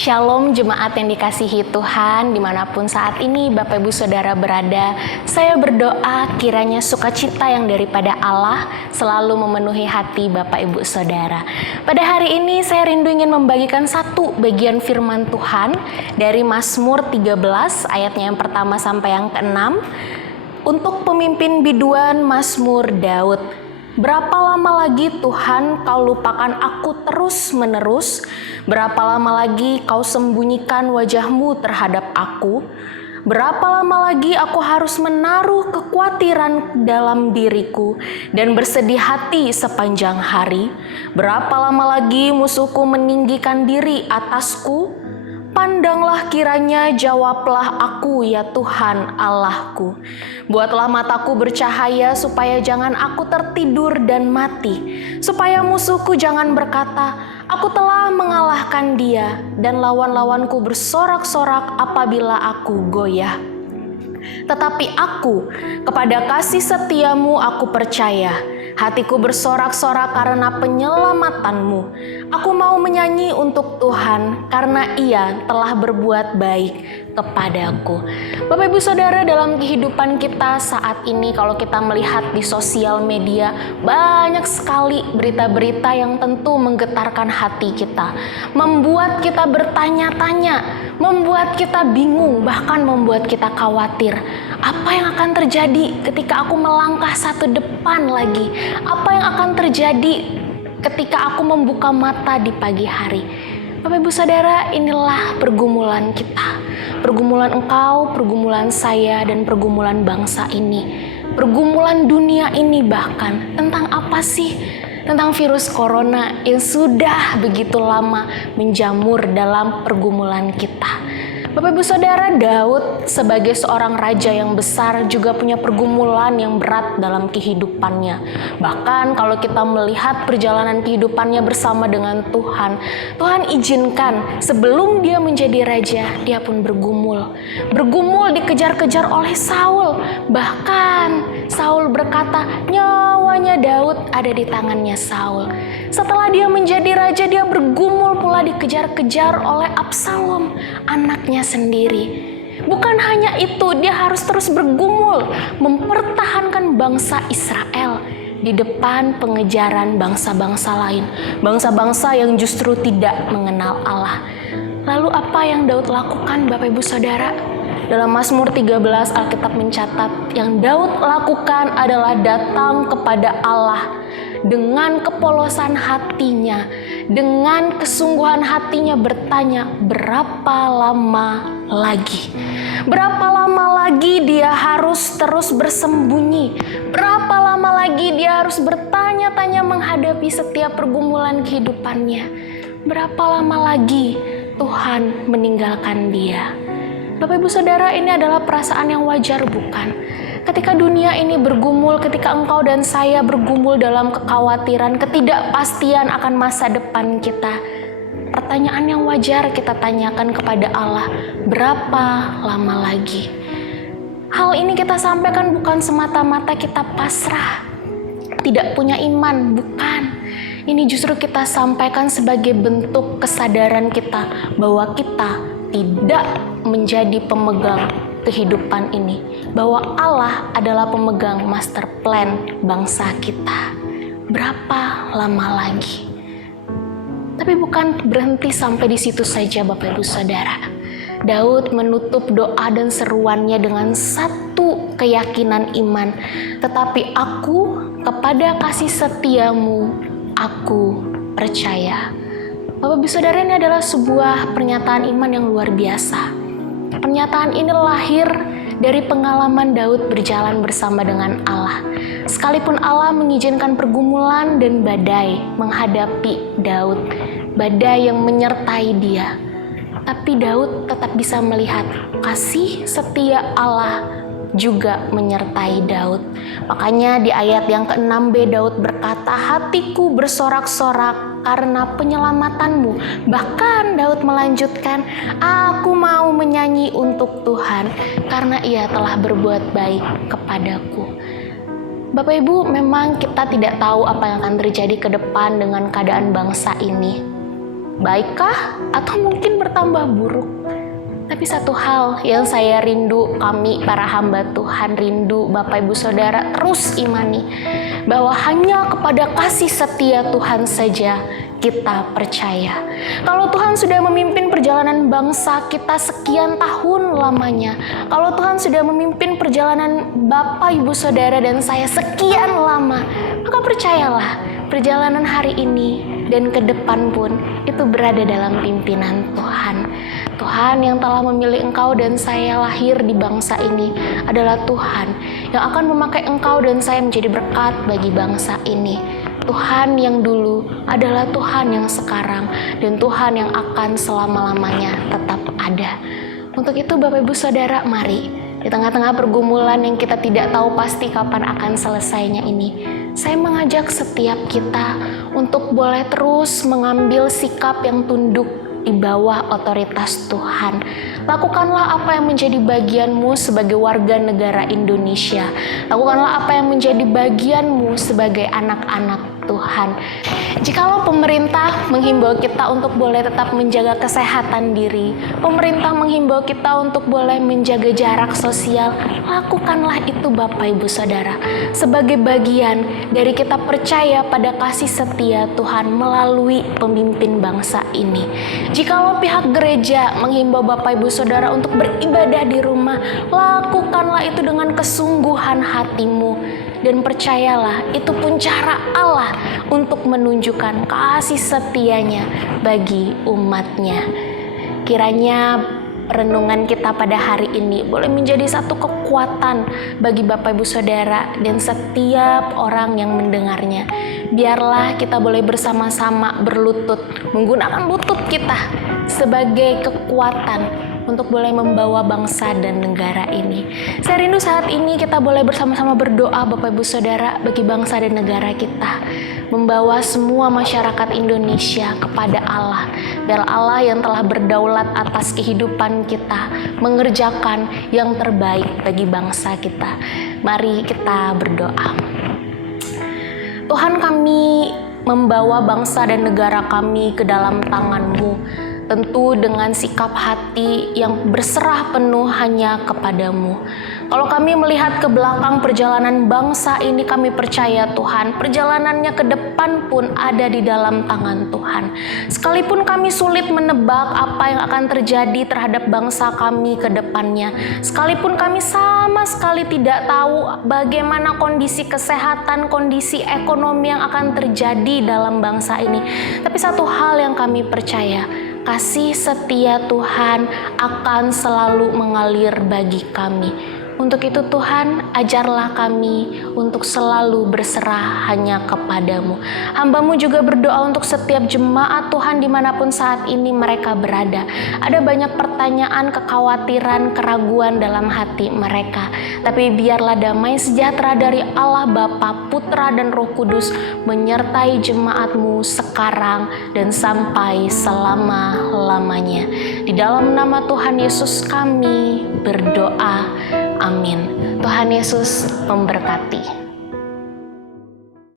Shalom jemaat yang dikasihi Tuhan, dimanapun saat ini Bapak Ibu Saudara berada. Saya berdoa kiranya sukacita yang daripada Allah selalu memenuhi hati Bapak Ibu Saudara. Pada hari ini saya rindu ingin membagikan satu bagian firman Tuhan dari Mazmur 13 ayatnya yang pertama sampai yang ke-6 untuk pemimpin biduan Mazmur Daud. Berapa lama lagi Tuhan kau lupakan aku terus-menerus? Berapa lama lagi kau sembunyikan wajahmu terhadap aku? Berapa lama lagi aku harus menaruh kekhawatiran dalam diriku dan bersedih hati sepanjang hari? Berapa lama lagi musuhku meninggikan diri atasku? Pandanglah kiranya, jawablah aku ya Tuhan Allahku. Buatlah mataku bercahaya supaya jangan aku tertidur dan mati. Supaya musuhku jangan berkata, aku telah mengalahkan dia, dan lawan-lawanku bersorak-sorak apabila aku goyah. Tetapi aku, kepada kasih setiamu aku percaya. Hatiku bersorak-sorak karena penyelamatanmu. Aku mau menyanyi untuk Tuhan karena Ia telah berbuat baik kepadaku. Bapak Ibu Saudara, dalam kehidupan kita saat ini kalau kita melihat di sosial media, banyak sekali berita-berita yang tentu menggetarkan hati kita, membuat kita bertanya-tanya, membuat kita bingung, bahkan membuat kita khawatir. Apa yang akan terjadi ketika aku melangkah satu depan lagi? Apa yang akan terjadi ketika aku membuka mata di pagi hari? Bapak Ibu Saudara, inilah pergumulan kita. Pergumulan engkau, pergumulan saya, dan pergumulan bangsa ini. Pergumulan dunia ini bahkan. Tentang apa sih? Tentang virus corona yang sudah begitu lama menjamur dalam pergumulan kita. Bapak Ibu Saudara, Daud sebagai seorang raja yang besar juga punya pergumulan yang berat dalam kehidupannya. Bahkan kalau kita melihat perjalanan kehidupannya bersama dengan Tuhan, Tuhan izinkan sebelum dia menjadi raja, dia pun bergumul. Bergumul dikejar-kejar oleh Saul. Bahkan Saul berkata, nyawanya Daud ada di tangannya Saul. Setelah dia menjadi raja, dia bergumul pula dikejar-kejar oleh Absalom, anaknya sendiri. Bukan hanya itu, dia harus terus bergumul mempertahankan bangsa Israel di depan pengejaran bangsa-bangsa lain, bangsa-bangsa yang justru tidak mengenal Allah. Lalu apa yang Daud lakukan, Bapak Ibu Saudara? Dalam Mazmur 13 Alkitab mencatat yang Daud lakukan adalah datang kepada Allah dengan kepolosan hatinya, dengan kesungguhan hatinya bertanya, berapa lama lagi? Berapa lama lagi dia harus terus bersembunyi? Berapa lama lagi dia harus bertanya-tanya menghadapi setiap pergumulan kehidupannya? Berapa lama lagi Tuhan meninggalkan dia? Bapak Ibu Saudara, ini adalah perasaan yang wajar bukan? Ketika dunia ini bergumul, ketika engkau dan saya bergumul dalam kekhawatiran, ketidakpastian akan masa depan kita, pertanyaan yang wajar kita tanyakan kepada Allah, berapa lama lagi? Hal ini kita sampaikan bukan semata-mata kita pasrah, tidak punya iman, bukan. Ini justru kita sampaikan sebagai bentuk kesadaran kita bahwa kita tidak menjadi pemegang kehidupan ini, bahwa Allah adalah pemegang master plan bangsa kita. Berapa lama lagi? Tapi bukan berhenti sampai di situ saja, Bapak Ibu Saudara. Daud menutup doa dan seruannya dengan satu keyakinan iman, tetapi aku kepada kasih setiamu aku percaya. Bapak Ibu Saudara, ini adalah sebuah pernyataan iman yang luar biasa. Pernyataan ini lahir dari pengalaman Daud berjalan bersama dengan Allah. Sekalipun Allah mengizinkan pergumulan dan badai menghadapi Daud, badai yang menyertai dia, tapi Daud tetap bisa melihat kasih setia Allah juga menyertai Daud. Makanya di ayat yang ke-6b Daud berkata, hatiku bersorak-sorak karena penyelamatanmu. Bahkan Daud melanjutkan, aku mau menyanyi untuk Tuhan karena Ia telah berbuat baik kepadaku. Bapak Ibu, memang kita tidak tahu apa yang akan terjadi ke depan dengan keadaan bangsa ini. baikkah atau mungkin bertambah buruk? Tapi satu hal yang saya rindu, kami para hamba Tuhan rindu, Bapak Ibu Saudara terus imani, bahwa hanya kepada kasih setia Tuhan saja kita percaya. Kalau Tuhan sudah memimpin perjalanan bangsa kita sekian tahun lamanya, kalau Tuhan sudah memimpin perjalanan Bapak Ibu Saudara dan saya sekian lama, maka percayalah perjalanan hari ini dan ke depan pun itu berada dalam pimpinan Tuhan. Tuhan yang telah memilih engkau dan saya lahir di bangsa ini adalah Tuhan yang akan memakai engkau dan saya menjadi berkat bagi bangsa ini. Tuhan yang dulu adalah Tuhan yang sekarang, dan Tuhan yang akan selama-lamanya tetap ada. Untuk itu Bapak Ibu Saudara, mari di tengah-tengah pergumulan yang kita tidak tahu pasti kapan akan selesainya ini, saya mengajak setiap kita untuk boleh terus mengambil sikap yang tunduk di bawah otoritas Tuhan. Lakukanlah apa yang menjadi bagianmu sebagai warga negara Indonesia. Lakukanlah apa yang menjadi bagianmu sebagai anak-anak Tuhan. Jikalau pemerintah menghimbau kita untuk boleh tetap menjaga kesehatan diri, pemerintah menghimbau kita untuk boleh menjaga jarak sosial, lakukanlah itu Bapak Ibu Saudara, sebagai bagian dari kita percaya pada kasih setia Tuhan melalui pemimpin bangsa ini. Jikalau pihak gereja menghimbau Bapak Ibu Saudara untuk beribadah di rumah, lakukanlah itu dengan kesungguhan hatimu. Dan percayalah, itu pun cara Allah untuk menunjukkan kasih setianya bagi umatnya. Kiranya renungan kita pada hari ini boleh menjadi satu kekuatan bagi Bapak Ibu Saudara dan setiap orang yang mendengarnya. Biarlah kita boleh bersama-sama berlutut, menggunakan lutut kita sebagai kekuatan untuk boleh membawa bangsa dan negara ini. Saya rindu saat ini kita boleh bersama-sama berdoa Bapak Ibu Saudara bagi bangsa dan negara kita. Membawa semua masyarakat Indonesia kepada Allah. Biar Allah yang telah berdaulat atas kehidupan kita mengerjakan yang terbaik bagi bangsa kita. Mari kita berdoa. Tuhan, kami membawa bangsa dan negara kami ke dalam tangan-Mu, tentu dengan sikap hati yang berserah penuh hanya kepadamu. Kalau kami melihat ke belakang perjalanan bangsa ini, kami percaya Tuhan, perjalanannya ke depan pun ada di dalam tangan Tuhan. Sekalipun kami sulit menebak apa yang akan terjadi terhadap bangsa kami ke depannya, sekalipun kami sama sekali tidak tahu bagaimana kondisi kesehatan, kondisi ekonomi yang akan terjadi dalam bangsa ini, tapi satu hal yang kami percaya, kasih setia Tuhan akan selalu mengalir bagi kami. Untuk itu Tuhan, ajarlah kami untuk selalu berserah hanya kepadamu. Hamba-Mu juga berdoa untuk setiap jemaat Tuhan dimanapun saat ini mereka berada. Ada banyak pertanyaan, kekhawatiran, keraguan dalam hati mereka. Tapi biarlah damai sejahtera dari Allah Bapa, Putra, dan Roh Kudus menyertai jemaat-Mu sekarang dan sampai selama-lamanya. Di dalam nama Tuhan Yesus kami berdoa. Amin. Tuhan Yesus memberkati.